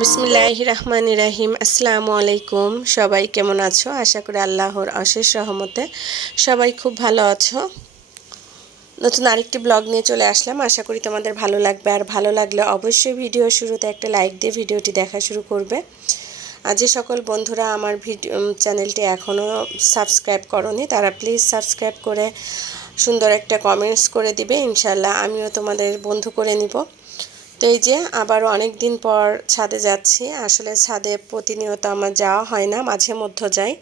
বিসমিল্লাহির রহমানির রহিম। আসসালামু আলাইকুম। সবাই কেমন আছো? আশা করি আল্লাহর অশেষ রহমতে সবাই খুব ভালো আছো। নতুন আরেকটি ব্লগ নিয়ে চলে আসলাম। আশা করি তোমাদের ভালো লাগবে, আর ভালো লাগলে অবশ্যই ভিডিও শুরুতে একটা লাইক দিয়ে ভিডিওটি দেখা শুরু করবে। আর যে সকল বন্ধুরা আমার চ্যানেলটি এখনও সাবস্ক্রাইব করনি তারা প্লিজ সাবস্ক্রাইব করে সুন্দর একটা কমেন্টস করে দিবে, ইনশাল্লাহ আমিও তোমাদের বন্ধু করে নিব। তো এই যে আবারও অনেক দিন পর ছাদে যাচ্ছি। আসলে ছাদে প্রতিনিয়ত আমার যাওয়া হয় না, মাঝে মধ্যে যাই।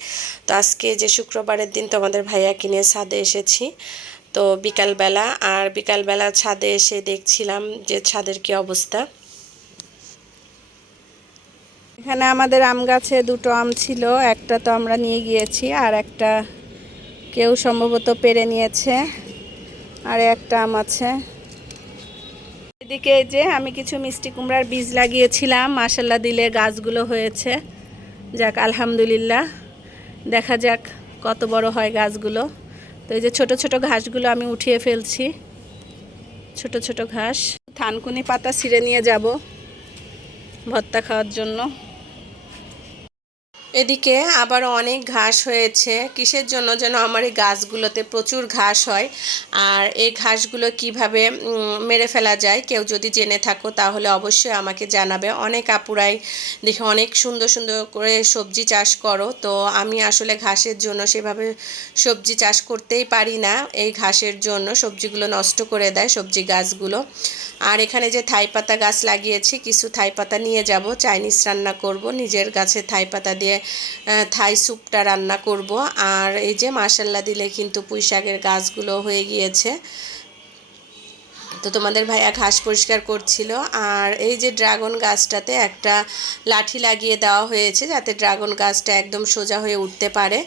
তো আজকে যে শুক্রবারের দিন তোমাদের ভাইয়াকে নিয়ে ছাদে এসেছি। তো বিকালবেলা ছাদে এসে দেখছিলাম যে ছাদের কি অবস্থা। এখানে আমাদের আম গাছে দুটো আম ছিল, একটা তো আমরা নিয়ে গিয়েছি, আর একটা কেউ সম্ভবত পেড়ে নিয়েছে, আর একটা আম আছে। এদিকে যে আমি কিছু মিষ্টি কুমড়ার বীজ লাগিয়েছিলাম, মাশাল্লাহ দিলে গাছগুলো হয়েছে। যাক আলহামদুলিল্লাহ, দেখা যাক কত বড় হয় গাছগুলো। তো এই যে ছোট ছোট ঘাসগুলো আমি উঠিয়ে ফেলছি, ছোট ছোট ঘাস। থানকুনি পাতা ছিঁড়ে নিয়ে যাব ভর্তা খাওয়ার জন্য। এদিকে আবারও অনেক ঘাস হয়েছে। কিসের জন্য যেন আমার এই গাছগুলোতে প্রচুর ঘাস হয়, আর এই ঘাসগুলো কিভাবে মেরে ফেলা যায় কেউ যদি জেনে থাকো তাহলে অবশ্যই আমাকে জানাবে। অনেক আপুরাই দেখে অনেক সুন্দর সুন্দর করে সবজি চাষ করো, তো আমি আসলে ঘাসের জন্য সেভাবে সবজি চাষ করতেই পারি না। এই ঘাসের জন্য সবজিগুলো নষ্ট করে দেয়, সবজি গাছগুলো। আর এখানে যে থাই পাতা গাছ লাগিয়েছি, কিছু থাই পাতা নিয়ে যাব, চাইনিজ রান্না করব। নিজের গাছে থাই পাতা দিয়ে থাই স্যুপটা রান্না করব। আর এই যে মাশাল্লাহ দিলে কিন্তু পুঁই শাকের গাছগুলো হয়ে গিয়েছে। তো তোমাদের ভাইয়া ঘাস পরিষ্কার করছিল। আর এই যে ড্রাগন গাছটাতে একটা লাঠি লাগিয়ে দেওয়া হয়েছে যাতে ড্রাগন গাছটা একদম সোজা হয়ে উঠতে পারে।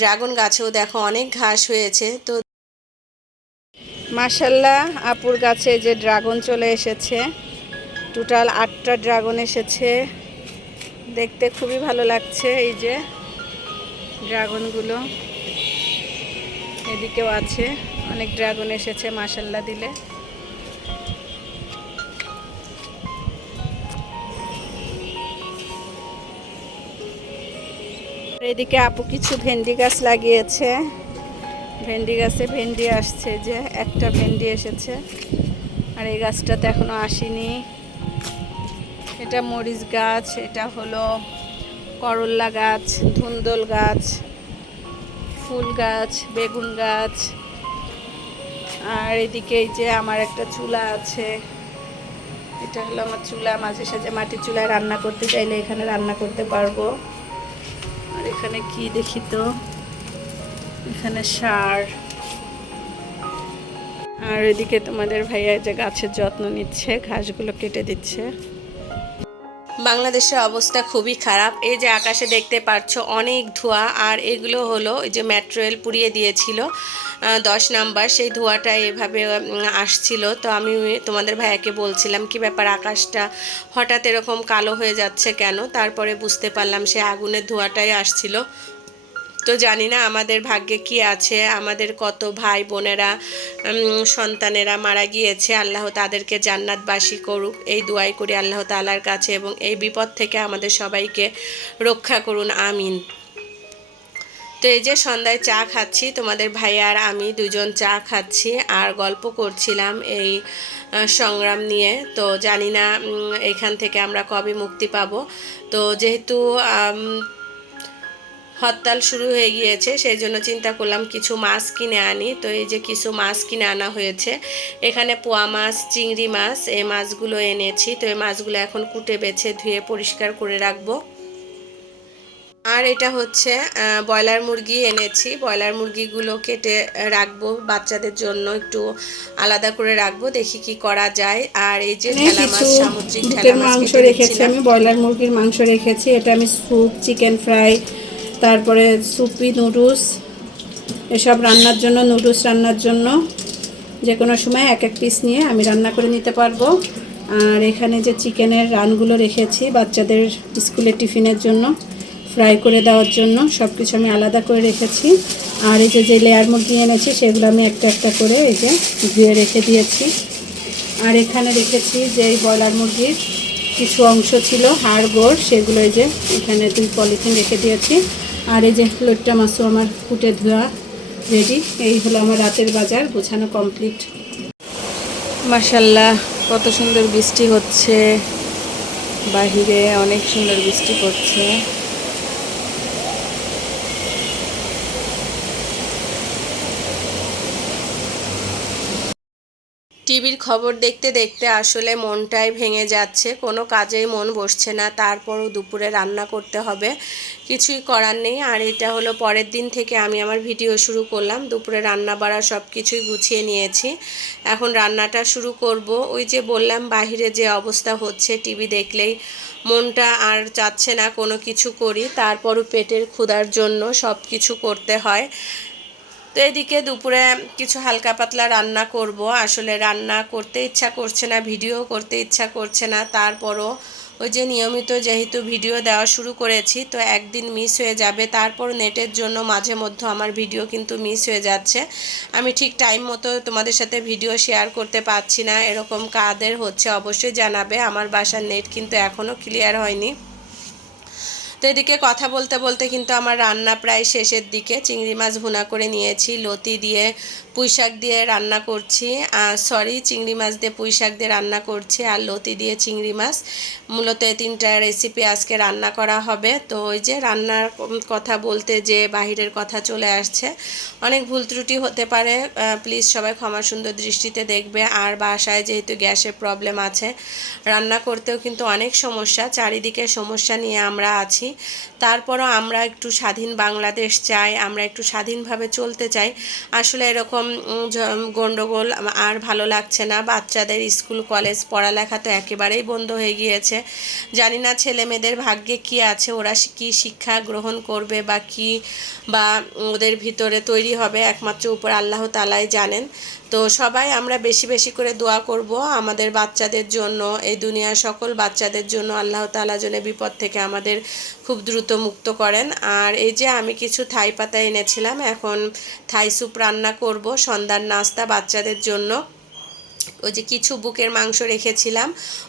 ড্রাগন গাছেও দেখো অনেক ঘাস হয়েছে। তো মাশাল্লাহ আপুর গাছে যে ড্রাগন চলে এসেছে, টোটাল 8টা ড্রাগন এসেছে। দেখতে খুবই ভালো লাগছে। এই যে ড্রাগনগুলো, এদিকেও আছে অনেক ড্রাগন এসেছে মাশাল্লাহ দিলে। এদিকে আপু কিছু ভেন্ডি গাছ লাগিয়েছে, ভেন্ডি গাছে ভেন্ডি আসছে, যে একটা ভেন্ডি এসেছে। আর এই গাছটাতে এখনো আসেনি। এটা মরিচ গাছ, এটা হলো করল্লা গাছ, ধুন্দল গাছ, ফুল গাছ, বেগুন গাছ। আর এদিকে এই যে আমার একটা চুলা আছে, এটা হলো আমার চুলা। মাঝে সাঝে মাটির চুলায় রান্না করতে চাইলে এখানে রান্না করতে পারবো। আর এখানে কি দেখি তো, এখানে সার। আর এদিকে তোমাদের ভাইয়া যে গাছের যত্ন নিচ্ছে, ঘাসগুলো কেটে দিচ্ছে। বাংলাদেশের অবস্থা খুবই খারাপ। এই যে আকাশে দেখতে পাচ্ছ অনেক ধোঁয়া, আর এগুলো হলো এই যে মেট্রো রেল পুড়িয়ে দিয়েছিল 10 নাম্বার, সেই ধোঁয়াটা এভাবে আসছিল। তো আমি তোমাদের ভাইয়াকে বলছিলাম কি ব্যাপার, আকাশটা হঠাৎ এরকম কালো হয়ে যাচ্ছে কেন। তারপরে বুঝতে পারলাম সে আগুনের ধোঁয়াটাই আসছিল। তো জানি না আমাদের ভাগ্যে কি আছে, আমাদের কত ভাই বোনেরা সন্তানেরা মারা গিয়েছে। আল্লাহ তাদেরকে জান্নাতবাসী করুক, এই দোয়াই করি আল্লাহ তাআলার কাছে, এবং এই বিপদ থেকে আমাদের সবাইকে রক্ষা করুন, আমিন। তো এই যে সন্ধ্যায় চা খাচ্ছি, তোমাদের ভাইয়া আর আমি দুজন চা খাচ্ছি আর গল্প করছিলাম এই সংগ্রাম নিয়ে। তো জানি না এখান থেকে আমরা কবে মুক্তি পাবো। তো যেহেতু হরতাল শুরু হয়ে গিয়েছে, সেই জন্য চিন্তা করলাম কিছু মাছ কিনে আনি। তো এই যে কিছু মাছ কিনে আনা হয়েছে, এখানে পোয়া মাছ, চিংড়ি মাছ, এই মাছগুলো এনেছি। তো এই মাছগুলো এখন কুটে বেছে ধুয়ে পরিষ্কার করে রাখবো। আর এটা হচ্ছে ব্রয়লার মুরগি এনেছি, ব্রয়লার মুরগিগুলো কেটে রাখবো, বাচ্চাদের জন্য একটু আলাদা করে রাখবো, দেখি কি করা যায়। আর এই যে ঠেলা মাছ, সামুদ্রিক ঠেলা মাছ মাংস কেটে রেখেছি দিচ্ছিলাম। আমি, ব্রয়লার মুরগির মাংস রেখেছি। এটা আমি স্যুপ, চিকেন ফ্রাই, তারপরে সুপি, নুডলস, এসব রান্নার জন্য, নুডলস রান্নার জন্য যে কোনো সময় এক এক পিস নিয়ে আমি রান্না করে নিতে পারবো। আর এখানে যে চিকেনের রানগুলো রেখেছি বাচ্চাদের স্কুলের টিফিনের জন্য, ফ্রাই করে দেওয়ার জন্য, সব কিছু আমি আলাদা করে রেখেছি। আর এই যে লেয়ার মুরগি এনেছি সেগুলো আমি একটা একটা করে এই যে ধুয়ে রেখে দিয়েছি। আর এখানে রেখেছি যে এই ব্রয়লার মুরগির কিছু অংশ ছিল হাড় গোড়, সেগুলো এই যে এখানে 2 পলিথিন রেখে দিয়েছি। আর এই যে লইট্টা মাছও আমার কুটে ধোয়া রেডি। এই হলো আমার রাতের বাজার গোছানো কমপ্লিট। মাশাল্লাহ, কত সুন্দর বৃষ্টি হচ্ছে, বাহিরে অনেক সুন্দর বৃষ্টি পড়ছে। টিভির খবর দেখতে দেখতে আসলে মনটাই ভেঙে যাচ্ছে, কোনো কাজেই মন বসছে না। তারপরও দুপুরে রান্না করতে হবে, কিছুই করার নেই। আর এটা হলো পরের দিন থেকে আমি আমার ভিডিও শুরু করলাম। দুপুরে রান্না বাড়া সব কিছুই গুছিয়ে নিয়েছি, এখন রান্নাটা শুরু করব। ওই যে বললাম বাহিরে যে অবস্থা হচ্ছে, টিভি দেখলেই মনটা আর চাচ্ছে না কোনো কিছু করি, তারপরও পেটের ক্ষুধার জন্য সব কিছু করতে হয়। তো এদিকে দুপুরে কিছু হালকা পাতলা রান্না করব। আসলে রান্না করতে ইচ্ছা করছে না, ভিডিও করতে ইচ্ছা করছে না, তারপরও ওই যে নিয়মিত যেহেতু ভিডিও দেওয়া শুরু করেছি, তো একদিন মিস হয়ে যাবে। তারপর নেটের জন্য মাঝে মধ্যে আমার ভিডিও কিন্তু মিস হয়ে যাচ্ছে, আমি ঠিক টাইম মতো তোমাদের সাথে ভিডিও শেয়ার করতে পারছি না। এরকম কাদের হচ্ছে অবশ্যই জানাবে, আমার বাসার নেট কিন্তু এখনও ক্লিয়ার হয়নি। তো এদিকে কথা বলতে বলতে কিন্তু আমার রান্না প্রায় শেষের দিকে। চিংড়ি মাছ ভুনা করে নিয়েছি, লতি দিয়ে পুঁই শাক দিয়ে রান্না করছি, চিংড়ি মাছ দিয়ে পুঁই শাক দিয়ে রান্না করছি, আর লতি দিয়ে চিংড়ি মাছ। মূলত এই 3টা রেসিপি আজকে রান্না করা হবে। তো ওই যে রান্নার কথা বলতে যে বাহিরের কথা চলে আসছে, অনেক ভুল ত্রুটি হতে পারে, প্লিজ সবাই ক্ষমা সুন্দর দৃষ্টিতে দেখবে। আর বাসায় যেহেতু গ্যাসের প্রবলেম আছে, রান্না করতেও কিন্তু অনেক সমস্যা, চারিদিকে সমস্যা নিয়ে আমরা আছি। তারপরও আমরা একটু স্বাধীন বাংলাদেশ চাই, আমরা একটু স্বাধীনভাবে চলতে চাই। আসলে এরকম গণ্ডগোল আর ভালো লাগছে না। বাচ্চাদের স্কুল কলেজ পড়ালেখা তো একেবারেই বন্ধ হয়ে গিয়েছে। জানি না ছেলে মেয়েদের ভাগ্যে কি আছে, ওরা কি শিক্ষা গ্রহণ করবে বা কি বা ওদের ভিতরে তৈরি হবে, একমাত্র উপর আল্লাহ তাআলাই জানেন। তো সবাই আমরা বেশি বেশি করে দোয়া করব আমাদের বাচ্চাদের জন্য, এই দুনিয়ার সকল বাচ্চাদের জন্য আল্লাহ তাআলা যেন বিপদ থেকে আমাদের খুব দ্রুত মুক্ত করেন। আর এই যে আমি কিছু থাই পাতা এনেছিলাম, এখন থাই স্যুপ রান্না করব সন্ধ্যার নাস্তা বাচ্চাদের জন্য। ওই যে কিছু বুকের মাংস রেখেছিলাম,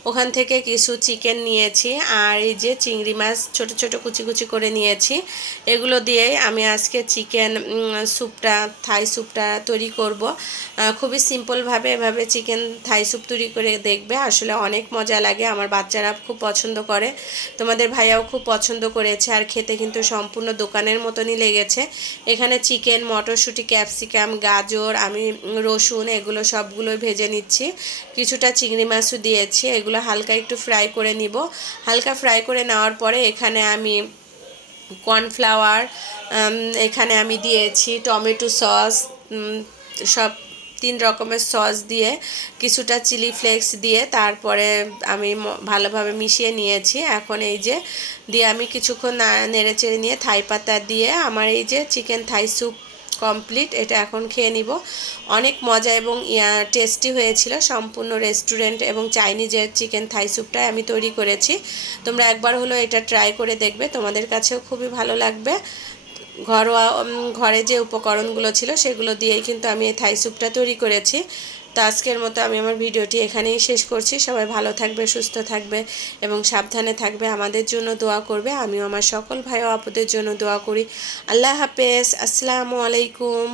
ওখান থেকে কিছু চিকেন নিয়েছি, আর এই যে চিংড়ি মাছ ছোট ছোট কুচি কুচি করে নিয়েছি। এগুলো দিয়েই আমি আজকে চিকেন স্যুপটা, থাই স্যুপটা তৈরি করব। খুবই সিম্পলভাবে এভাবে চিকেন থাই স্যুপ তৈরি করে দেখবে, আসলে অনেক মজা লাগে। আমার বাচ্চারা খুব পছন্দ করে, তোমাদের ভাইয়াও খুব পছন্দ করেছে, আর খেতে কিন্তু সম্পূর্ণ দোকানের মতনই লেগেছে। এখানে চিকেন, মটরশুঁটি, ক্যাপসিকাম, গাজর, আমি রসুন এগুলো সবগুলোই ভেজে নিচ্ছি। কিছুটা চিংড়ি মাছও দিয়েছি, এগুলো হালকা একটু ফ্রাই করে নিব। হালকা ফ্রাই করে নেওয়ার পরে এখানে আমি কর্নফ্লাওয়ার, এখানে আমি দিয়েছি টমেটো সস, সব 3 রকমের সস দিয়ে, কিছুটা চিলি ফ্লেক্স দিয়ে তারপরে আমি ভালোভাবে মিশিয়ে নিয়েছি। এখন এই যে দিয়ে আমি কিছুক্ষণ নেড়ে চেড়ে নিয়ে থাই পাতা দিয়ে আমার এই যে চিকেন থাই স্যুপ কমপ্লিট। এটা এখন খেয়ে নিব। অনেক মজা এবং টেস্টি হয়েছিল, সম্পূর্ণ রেস্টুরেন্ট এবং চাইনিজের চিকেন থাই স্যুপটাই আমি তৈরি করেছি। তোমরা একবার হলো এটা ট্রাই করে দেখবে, তোমাদের কাছেও খুবই ভালো লাগবে। ঘরোয়া ঘরে যে উপকরণগুলো ছিল সেগুলো দিয়েই কিন্তু আমি এই থাই স্যুপটা তৈরি করেছি। তো আজকের মতো আমি আমার ভিডিওটি এখানেই শেষ করছি। সবাই ভালো থাকবে, সুস্থ থাকবে এবং সাবধানে থাকবে, আমাদের জন্য দোয়া করবে। আমিও আমার সকল ভাই ও আপুদের জন্য দোয়া করি। আল্লাহ হাফেজ, আসসালামু আলাইকুম।